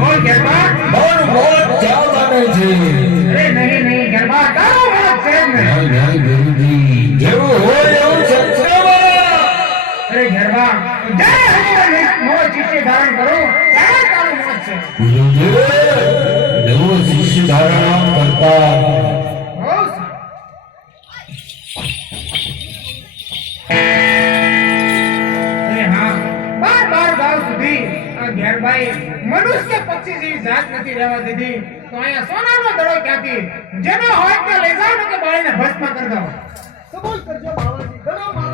બોલ ગરબા બોલ બોલ क्या बने છે અરે નહીં ગરબા તારો વાત છે ને નહીં ગુરુજી જેવું હોય એવું સંસ્કાર અરે ગરબા જય હરિ નો શિષ્ય ધારણ કરો ત્યારે તારું મોત છે ગુરુજી નવો શિષ્ય ધારણ કરતા હો અરે હા બાર ગાવ સુધી આ ઘેરભાઈ મનુષ્ય પક્ષી જેવી જાત નથી રહેવા દીધી તો અહીંયા સોનાનો દડો ક્યાંથી જેનો હોય તે લઈ જાવ ને કે બાળીને ભસ્મ કરી દો કબૂલ કરજો બાવાજી ઘણો મારો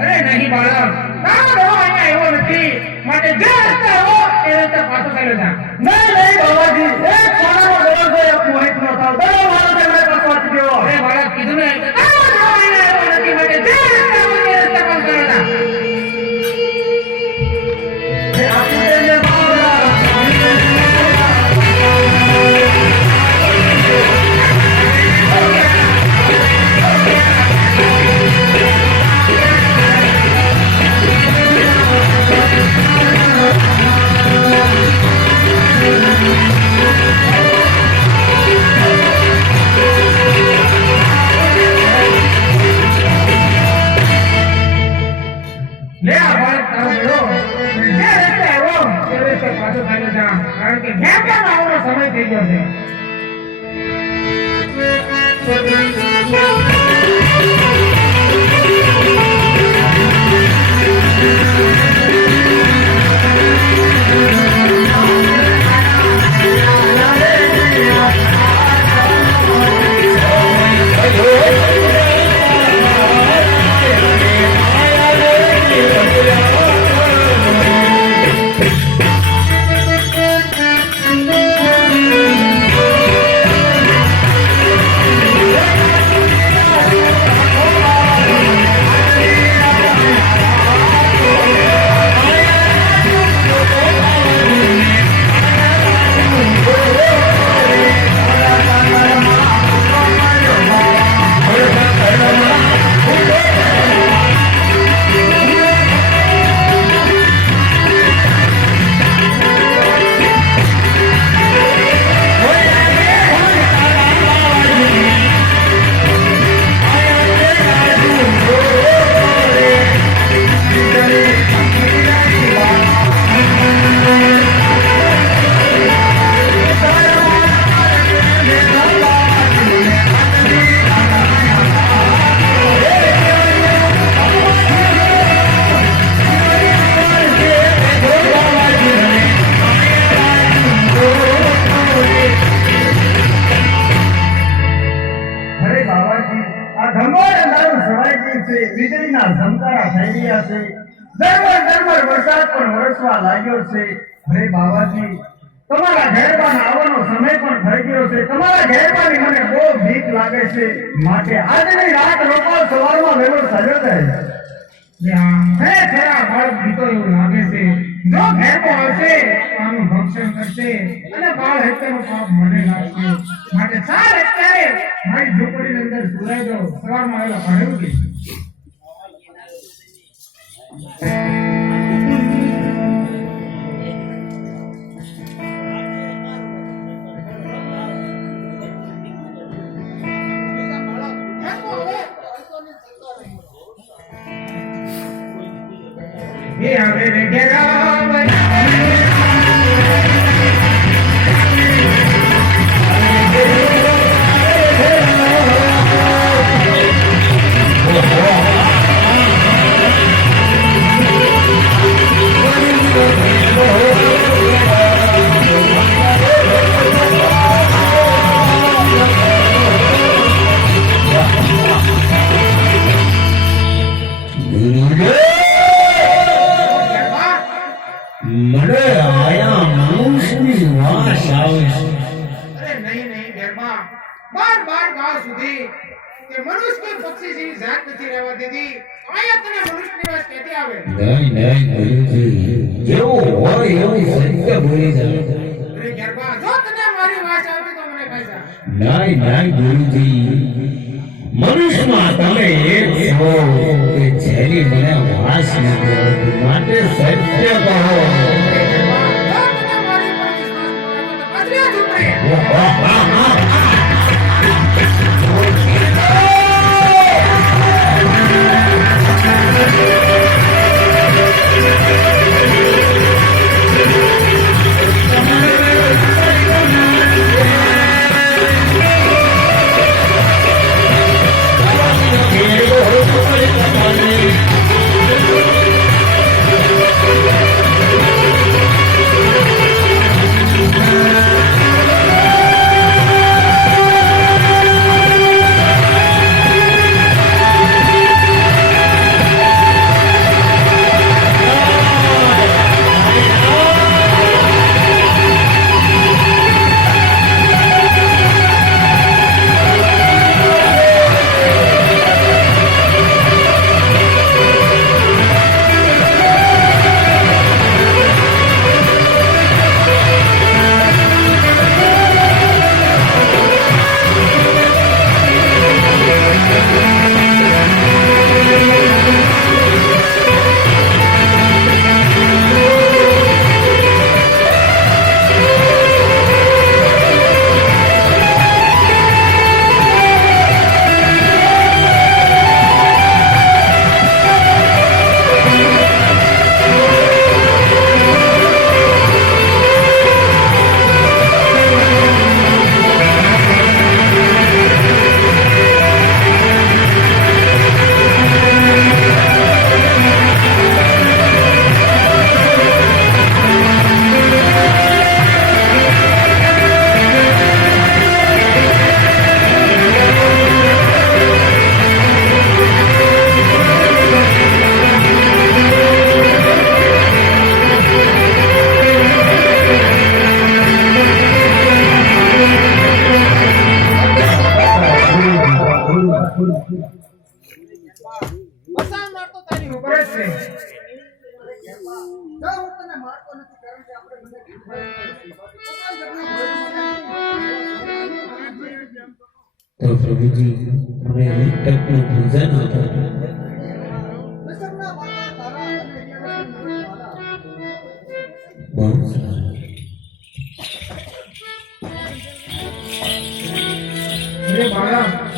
અરે નહીં બાળક તારો દડો અહીંયા એવો નથી માટે જે રસ્તે આવો એ રસ્તે પાછો ચાલ્યો જા નહીં બાવાજી એક સોનાનો દડો છે એક મોહિત નો થાવ દડો મારો તેમને પાછો આપી દેવો અરે બાળક કીધું ને તારો દડો અહીંયા એવો નથી માટે જે રસ્તે આવો એ રસ્તે પાછો ચાલ્યો જા એ આપી દેને બાવડા લે આ બાળક તારો દડો જે રસ્તે આવ્યો એ રસ્તે પાછો ચાલ્યો જા કારણ કે ઘેર આવવાનો સમય થઈ ગયો છે અરે બાવાજી આ ધમોર અંધારું છવાઈ ગયું છે વીજળીના ઝમકારા થઈ રહ્યા છે ઝરમર વરસાદ પણ વરસવા લાગ્યો છે અરે બાવાજી તમારા ઘેરબાન આવવાનો સમય પણ થઈ ગયો છે તમારા ઘેરબાની મને બહુ ભીખ લાગે છે માટે આજની રાત રોકાળ સવારમાં વહેલો સર્યો જાય હે ખરા બાળક ગીતો એવું લાગે છે જો ઘેરમાં આવશે તો આનું ભક્ષણ કરશે અને બાળ હત્યાનો પાપ મને લાગશે માટે ચાલ અત્યારે મારી ઝૂંપડીની અંદર સુલાઈ દો સવારમાં આવેલા ભાડું દે એ આવે રે ઘેરા મને આયા માણસની વાસ આવે છે અરે નહીં ઘેરમાં બાર ગાવ સુધી કે મનુષ્ય કે પક્ષી જેવી જાત નથી રહેવા દીધી અહીંયા તને મનુષ્યની વાત કેતી આવે નહીં ગુરુજી જેવું હોય એવું સત્ય બોલી જાય અરે ઘેરમાં જો તને મારી વાત આવતી તો મને કહી જા નહીં ગુરુજી મનુષ્યમાં તમે એક છો કે જેની મને વાસ નથી આવતી માટે સત્ય કહો જો બસા મારતો તારી ઉપર જ છે. જો હું તને મારતો નથી કારણ કે આપણે મને તો પ્રભુજી મને વિતકનું ભોજન આપો. પ્રસન્નના માતા તારા અને યજમાનના વાલા. બહુ સારું. અરે બાળા